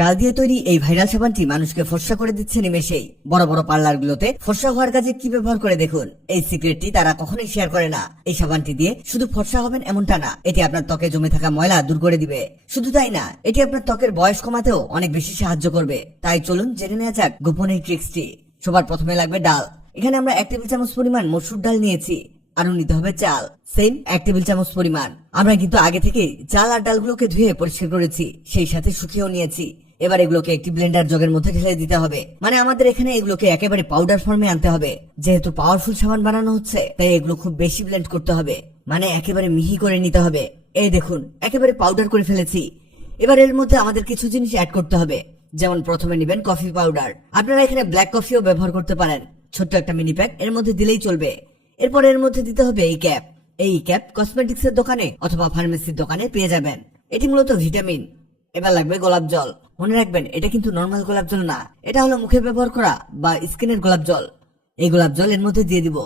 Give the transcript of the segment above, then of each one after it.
ডাল দিয়ে তৈরি এই ভাইরাল সাবানটি মানুষকে ফর্সা করে দিচ্ছে নিমেষেই। বড় বড় পার্লার গুলোতে ফর্সা হওয়ার কাজে কি ব্যবহার করে দেখুন। এই সিক্রেটটি তারা কখনোই শেয়ার করে না। এই সাবানটি দিয়ে শুধু ফর্সা হবেন এমনটা না, এটি আপনার ত্বকে জমে থাকা ময়লা দূর করে দিবে। শুধু তাই না, এটি আপনার ত্বকের বয়স কমাতেও অনেক বেশি সাহায্য করবে। তাই চলুন জেনে নেওয়া যাক গোপন এই ট্রিক্সটি। সবার প্রথমে লাগবে ডাল। এখানে আমরা এক টেবিল চামচ পরিমাণ মসুর ডাল নিয়েছি। আরও নিতে হবে চাল। সেম এক টেবিল চামচ পরিমাণ। আমরা কিন্তু আগে থেকে চাল আর ডালগুলোকে ধুয়ে পরিষ্কার করেছি, সেই সাথে শুকিয়েও নিয়েছি। এবার এগুলোকে একটি ব্লেন্ডার জগের মধ্যে ঢেলে দিতে হবে। মানে আমাদের এখানে এগুলোকে একেবারে পাউডার ফর্মে আনতে হবে। যেহেতু পাওয়ারফুল সাবান বানানো হচ্ছে, তাই এগুলো খুব বেশি ব্লেন্ড করতে হবে। মানে একেবারে মিহি করে নিতে হবে। এই দেখুন, একেবারে পাউডার করে ফেলেছি। এবার এর মধ্যে আমাদের কিছু জিনিস অ্যাড করতে হবে। যেমন প্রথমে নেবেন কফি পাউডার। আপনারা এখানে ব্ল্যাক কফিও ব্যবহার করতে পারেন। ছোট্ট একটা মিনি প্যাক এর মধ্যে দিলেই চলবে। এরপর এর মধ্যে দিতে হবে এই ক্যাপ। এই ক্যাপ কসমেটিক্স এর দোকানে অথবা ফার্মেসির দোকানে পেয়ে যাবেন। এটি মূলত ভিটামিন। এবার লাগবে গোলাপ জল। মনে রাখবেন, এটা কিন্তু নর্মাল গোলাপ জল না। এটা হলো মুখে ব্যবহার করা বা স্কিনের গোলাপ জল। এই গোলাপ জল এর মধ্যে দিয়ে দিব।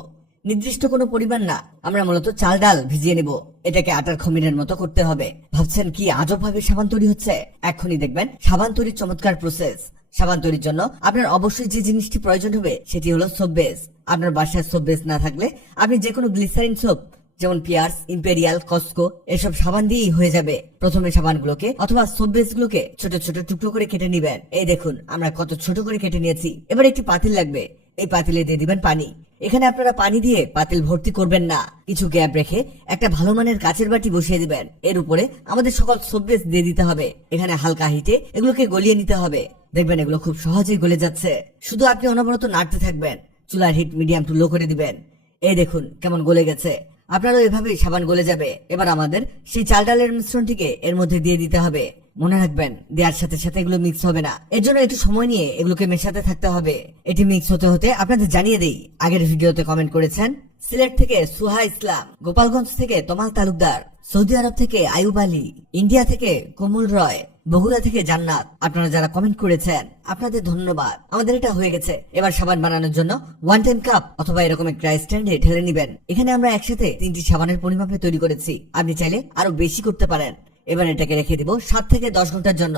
নির্দিষ্ট কোনো পরিমাণ না। আমরা মূলত চাল ডাল ভিজিয়ে নেব। এটাকে আটার খমিরের মতো করতে হবে। ভাবছেন কি আজব ভাবে সাবান তৈরি হচ্ছে? এখনই দেখবেন, সাবান তৈরির চমৎকার প্রসেস সাবান তৈরির জন্য আপনার অবশ্যই যে জিনিসটি প্রয়োজন হবে, সেটি হলো সোপ বেস আপনার বাসায় সোপ বেস না থাকলে আপনি যে কোনো গ্লিসারিন সোপ যেমন পিয়ার্স, ইম্পেরিয়াল, কস্কো, এসব সাবান দিয়েই হয়ে যাবে প্রথমে সাবানগুলোকে, অথবা সোপ বেস গুলোকে ছোট ছোট টুকরো করে কেটে নিবেন। এই দেখুন, আমরা কত ছোট করে কেটে নিয়েছি। এবার একটি পাতিল লাগবে। এই পাতিলে দিয়ে দিবেন পানি। এখানে আপনারা পানি দিয়ে পাতিল ভর্তি করবেন না। কিছু গ্যাপ রেখে একটা ভালো মানের কাচের বাটি বসিয়ে দিবেন। এর উপরে আমাদের সকল সব্যেস দিয়ে দিতে হবে। এখানে হালকা হিটে এগুলোকে গলিয়ে নিতে হবে। দেখবেন এগুলো খুব সহজেই গলে যাচ্ছে। শুধু আপনি অনবরত নাড়তে থাকবেন। চুলার হিট মিডিয়াম টু লো করে দিবেন। এই দেখুন, কেমন গলে গেছে। আপনারও এভাবেই সাবান গলে যাবে। এবার আমাদের সেই চাল ডালের মিশ্রণটিকে এর মধ্যে দিয়ে দিতে হবে। মনে রাখবেন, দেওয়ার সাথে সাথে এগুলো মিক্স হবে না। এর জন্য একটু সময় নিয়ে এগুলোকে মেশাতে থাকতে হবে। এটি মিক্স হতে হতে আপনাদের জানিয়ে দেই, আগের ভিডিওতে কমেন্ট করেছেন সিলেট থেকে সুহা ইসলাম, গোপালগঞ্জ থেকে তমাল তালুকদার, সৌদি আরব থেকে আয়ুব আলী, ইন্ডিয়া থেকে কোমল রয় বগুড়া থেকে জান্নাত। আপনারা যারা কমেন্ট করেছেন, আপনাদের ধন্যবাদ। আমাদের এটা হয়ে গেছে। এবার সাবান বানানোর জন্য ওয়ান টাইম কাপ অথবা এরকম একটা স্ট্যান্ডে ঢেলে নিবেন। এখানে আমরা একসাথে তিনটি সাবানের পরিমাপে তৈরি করেছি। আপনি চাইলে আরও বেশি করতে পারেন। এবার এটাকে রেখে দিব সাত থেকে দশ ঘণ্টার জন্য।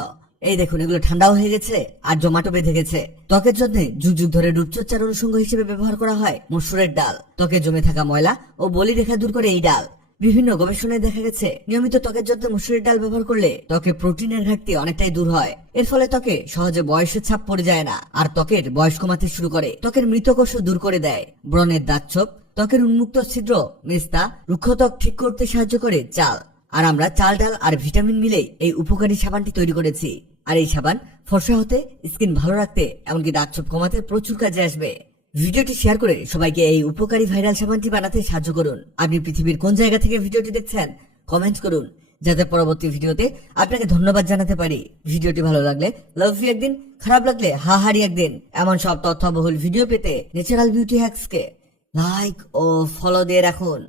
এই দেখুন, এগুলো ঠান্ডাও হয়ে গেছে আর জমাটো বেঁধে গেছে। ত্বকের জন্য যুগ যুগ ধরে রূপচর্চার অনুষঙ্গ হিসেবে ব্যবহার করা হয় মসুরের ডাল। ত্বকে জমে থাকা ময়লা ও বলি রেখা দূর করে এই ডাল। বিভিন্ন গবেষণায় দেখা গেছে, নিয়মিত ত্বকের যত্নে মসুরের ডাল ব্যবহার করলে ত্বকে প্রোটিনের ঘাটতি অনেকটাই দূর হয়। এর ফলে ত্বকে সহজে বয়সের ছাপ পড়ে যায় না, আর ত্বকের বয়স কমাতে শুরু করে। ত্বকের মৃত কোষ দূর করে দেয়। ব্রণের দাগছোপ ত্বকের উন্মুক্ত ছিদ্র, মেস্তা, রুক্ষ ত্বক ঠিক করতে সাহায্য করে চাল। আর আমরা চাল, ডাল আর ভিটামিন মিলে এই উপকারী সাবানটি তৈরি করেছি। আর এই সাবান ফর্সা হতে, স্কিন ভালো রাখতে, এমনকি দাগছোপ কমাতে প্রচুর কাজে আসবে। ভিডিওটি শেয়ার করে সবাইকে এই উপকারী ভাইরাল সাবানটি বানাতে সাহায্য করুন। আপনি পৃথিবীর কোন জায়গা থেকে ভিডিওটি দেখছেন কমেন্ট করুন, যাতে পরবর্তী ভিডিওতে আপনাকে ধন্যবাদ জানাতে পারি। ভিডিওটি ভালো লাগলে লাভ ইউ একদিন, খারাপ লাগলে হা হারি একদিন। এমন সব তথ্যবহুল ভিডিও পেতে ন্যাচারাল বিউটি হ্যাক্সকে লাইক ও ফলো দিয়ে রাখুন।